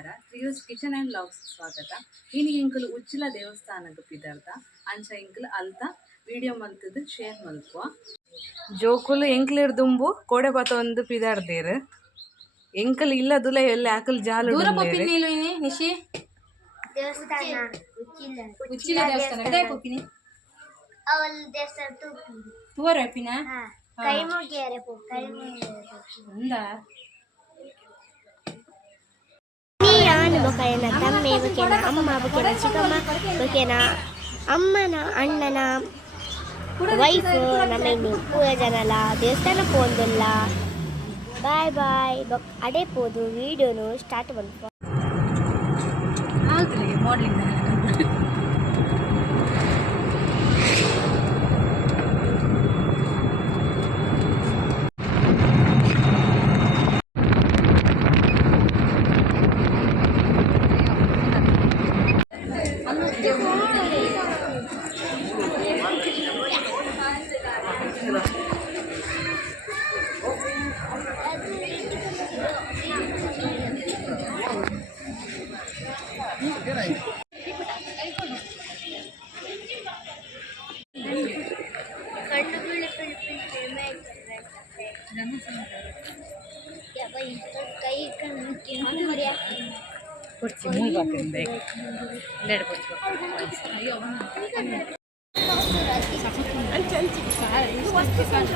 ನಮಸ್ಕಾರ. ಶ್ರೀಯುಸ್ kitchen and logs ಸ್ವಾಗತ. ಇನ್ನು ಇಂಕುಲು ಉಚ್ಚಿಲ ದೇವಸ್ಥಾನಕ್ಕೆ ಪಿದಾರ್ದ ಅಂಚ ಇಂಕುಲು ಅಲ್ತ ವಿಡಿಯೋ ಮಲ್ತದು ಶೇರ್ ಮಲ್ಪುವ. ಜೋಕುಲು ಎಂಕ್ಲೆರ್ ದುಂಬು ಕೋಡೆ ಪತ ಒಂದು ಪಿದಾರ್ದೇರು ಎಂಕಲ್ ಇಲ್ಲದುಲ ಎಲ್ಲ ಆಕಲ್ ಜಾಲು ದೂರ ಪೋಪಿನಿ ನಿಶಿ ದೇವಸ್ಥಾನ ಉಚ್ಚಿಲ ದೇವಸ್ಥಾನ ಕಡೆ ಪೋಪಿನಿ ಅವಲ್ ದೇವಸ್ಥಾನ ತೂರ ಪಿನ ಕೈ ಮುಗಿಯರೆ ಪೋ ಕೈ ಮುಗಿಯರೆ ಅಂದ ನಾನು ಬಕೇನ ತಮ್ಮೆ ಬಕೇನ ಅಮ್ಮ ಬಕೇನ ಚಿಕ್ಕಮ್ಮ ಬಕೇನ ಅಮ್ಮನ ಅಣ್ಣನ ವೈಫ್ ನಮಗೆ ಪೂರ ಜನಲ ದೇವಸ್ಥಾನ ಪೋಂದುಲ್ಲ. ಬಾಯ್ ಬಾಯ್ ಅಡೆ ಪೋದು ವಿಡಿಯೋನು ಸ್ಟಾರ್ಟ್ ಮಾಡ್ಕೊ ಮಾಡಲಿಂಗ್ ಕೊಡ್ಸಿ ಮೂಗಾಕಿಂದೆ ಲೆಡ್ ಕೊಡ್ಸಿ ಅಯ್ಯೋ ಅಂಚ ಅಂಚಿ ಇದು ವಸ್ತು ಕಾಣ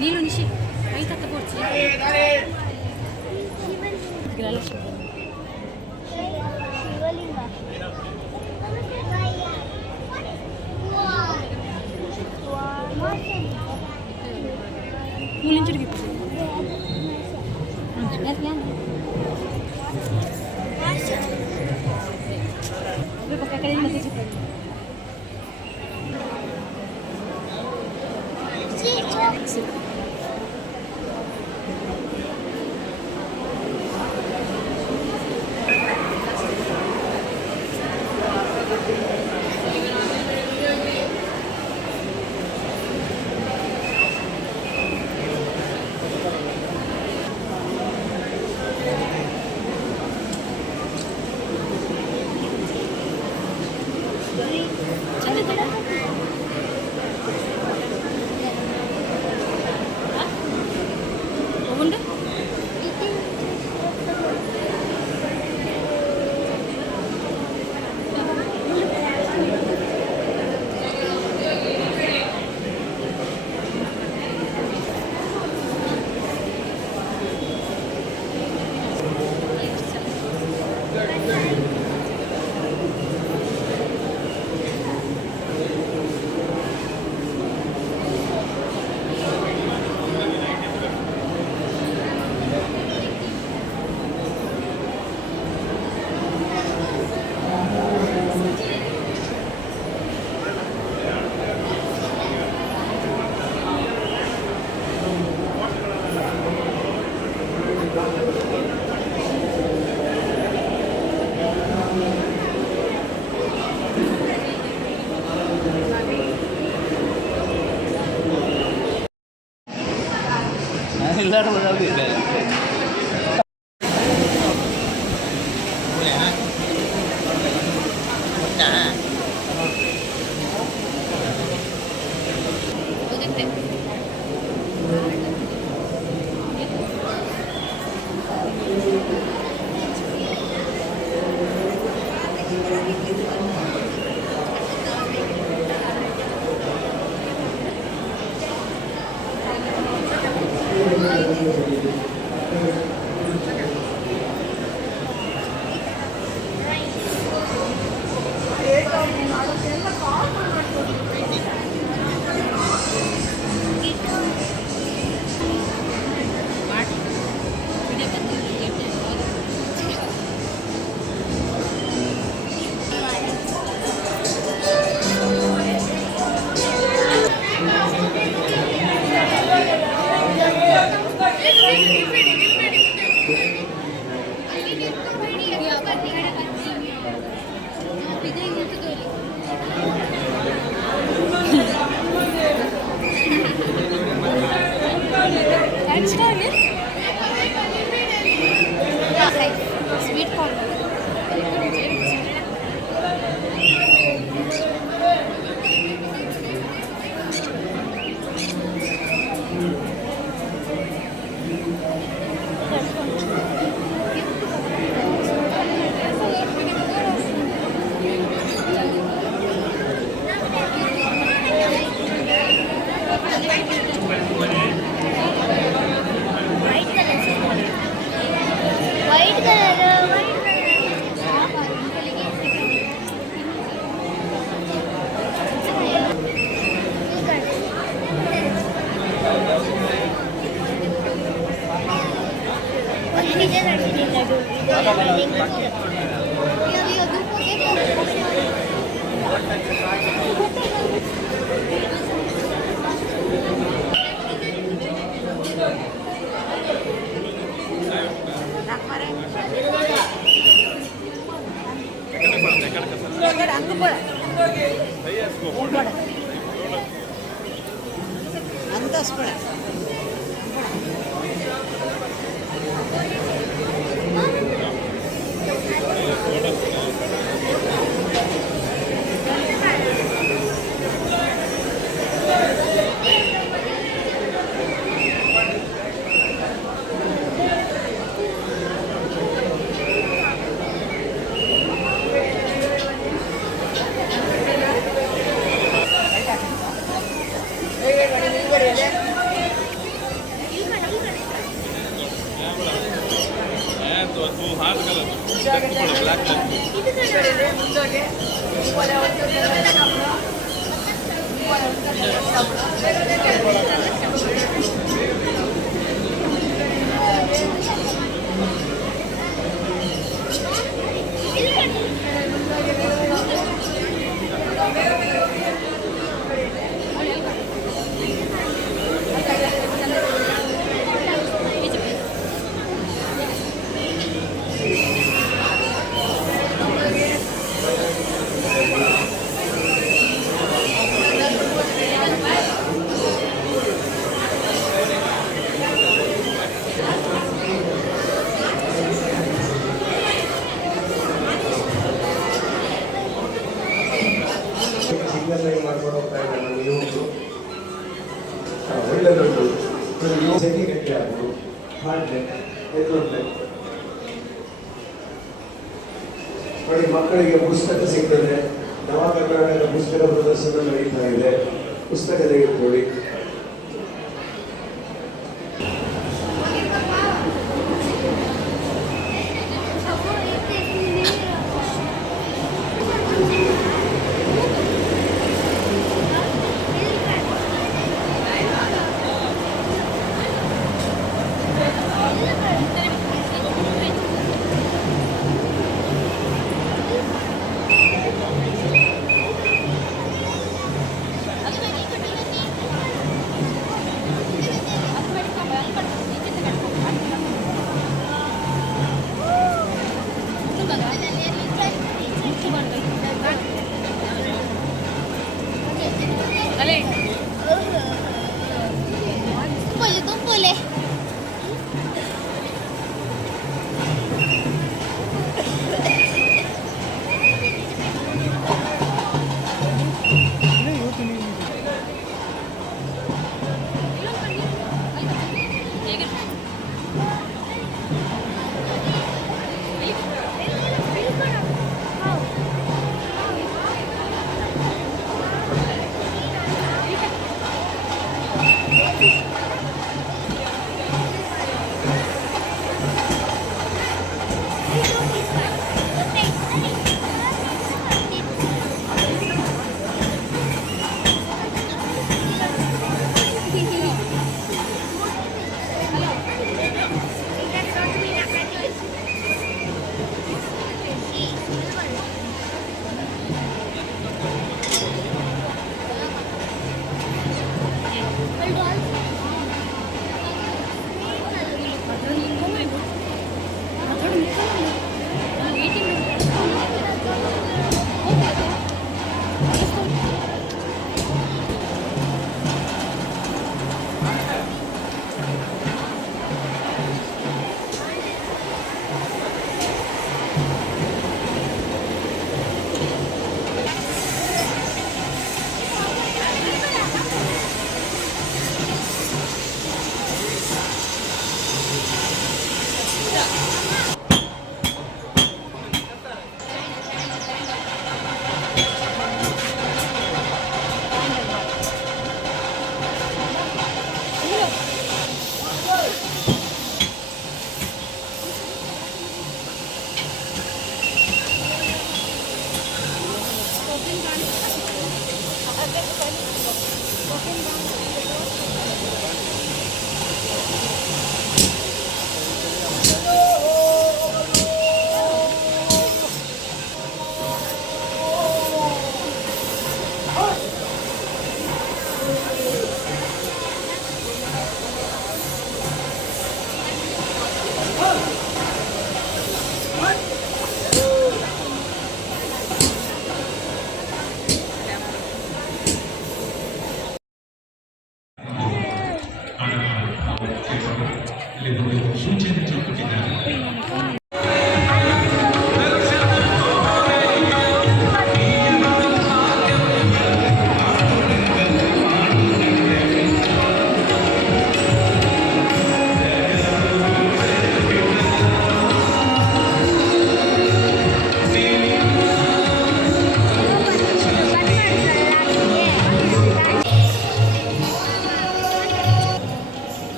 ನೀನು ನಿಶಿ ಕೈ ತತ್ತ ಕೊಡ್ಸಿ എല്ലാവരും ഇല്ല ಮಾಡ್ಕೊಂಡು ಹೋಗ್ತಾ ಇದ್ದಾರೆ ನಮ್ಮ ಯುವಕರು ಒಳ್ಳೆಯದುಂಟು ಸೆಕೆ ಗಟ್ಟಿ ಆಗ್ಬೋದು ಹಾಡ್ಲೆ ಎದುರುಂಟೆ ನೋಡಿ ಮಕ್ಕಳಿಗೆ ಪುಸ್ತಕ ಸಿಗ್ತದೆ ನವ ಕರ್ನಾಟಕ ಪುಸ್ತಕ ಪ್ರದರ್ಶನ ನಡೀತಾ ಇದೆ ಪುಸ್ತಕ ತೆಗೆದುಕೊಳ್ಳಿ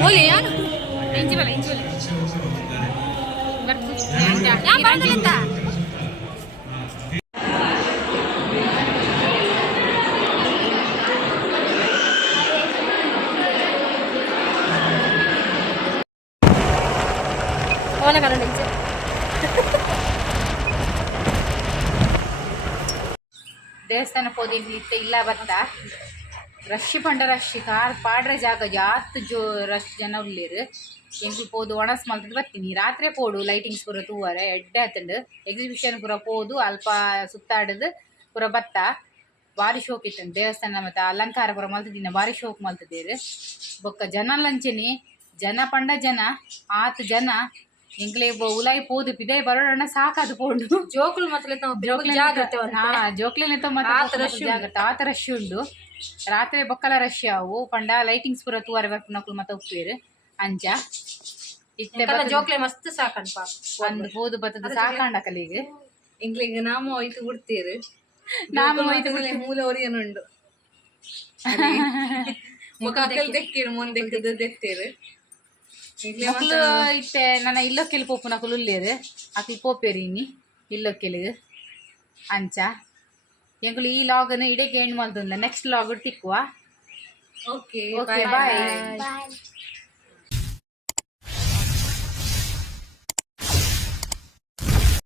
ಓಲಿ ಯಾನು ಎಂಜಿ ಬಲ ಬರ್ತು ಅವನ ಕನ್ನಡ ದೇವಸ್ಥಾನ ಪೋದಿಂಗ್ಲಿತ್ತೆ ಇಲ್ಲ ಬತ್ತ ರಶ್ ಪಂಡ ರಶ್ ಕಾರ್ ಪಾಡ್ರೆ ಜಾಗ ಜಾತ್ ಜೋ ರಶ್ ಜನ ಉಳ್ಳೇರು ಎಂಕ್ಲು ಪೋದು ಒಣಸ್ ಮಲ್ತದ್ದು ಬರ್ತೀನಿ ರಾತ್ರಿ ಪೋಡು ಲೈಟಿಂಗ್ಸ್ ಪೂರ ತೂವರೆ ಎಡ್ಡೆ ಆತಂಡು ಎಕ್ಸಿಬಿಷನ್ ಪೂರ ಪೋದು ಅಲ್ಪ ಸುತ್ತಾಡದು ಪೂರ ಬತ್ತ ಭಾರಿ ಶೋಕ್ ಇತ್ತಂಡು ದೇವಸ್ಥಾನ ಮತ್ತು ಅಲಂಕಾರ ಪೂರ ಮಲ್ತದಿನ ಭಾರಿ ಶೋಕ್ ಮಲ್ತದೇರು ಬೊಕ್ಕ ಜನ ಲಂಚನಿ ಜನ ಪಂಡ ಜನ ಆತ್ ಜನ ಎಂಕ್ಲೆ ಉಲಾಯಿ ಪೋದು ಪಿದೆ ಬರೋಣ ಸಾಕಾದು ಪೋಂಡು ಜೋಕುಲು ಮತ್ತೆ ಜೋಕ್ಲೆನೆ ಜಾಗ್ರತೆ ಆತ ರಶ್ ಉಂಡು ರಾತ್ರಿ ಬೊಕ್ಕಲ ರಶ್ ಅವು ಪಂಡ ಲೈಟಿಂಗ್ಸ್ ಪೂರ ತೂವರೆ ಬರ್ಪು ನಕುಲು ಮತ್ತೆ ಉಪ್ಪೇರು ಅಂಚ ಇತ್ತೆ ಜೋಕ್ಲೆ ಮಸ್ತ್ ಸಾಕಂಡ್ ಪಾಪ ಅಂದು ಪೋದು ಬತ್ತದ ಸಾಕಾಂಡ ಕಲಿಗೆ ಇಂಗ್ಲಿಗೆ ನಾಮ ಹೋಯ್ತು ಬಿಡ್ತೀರು ನಾಮ ಹೋಯ್ತು ಮೂಲ ಒರಿಯನುಂಡು ಮುಖ ತೆಕ್ಕೀರು ಮುಂದೆ ತೆಕ್ಕೀರು ಮಕ್ಕಳು ಇತ್ತೆ ನನ್ನ ಇಲ್ಲೊಕ್ಕೆಲಿ ಪೋಪು ನಕಲು ಉಳ್ಳೇರು ಅಕ್ಲು ಪೋಪೇರಿನಿ ಇಲ್ಲೊಕ್ಕೆಲಿಗೆ ಅಂಚ ಎಂಕುಲು ಈ ಲಾಗನ್ನು ಇಡೀ ಎಂಡ್ ಮಾಡ್ತಂದ ನೆಕ್ಸ್ಟ್ ಲಾಗ್ ತಿಕ್ಕುವ ಓಕೆ ಓಕೆ ಬಾಯ್ ಬಾಯ್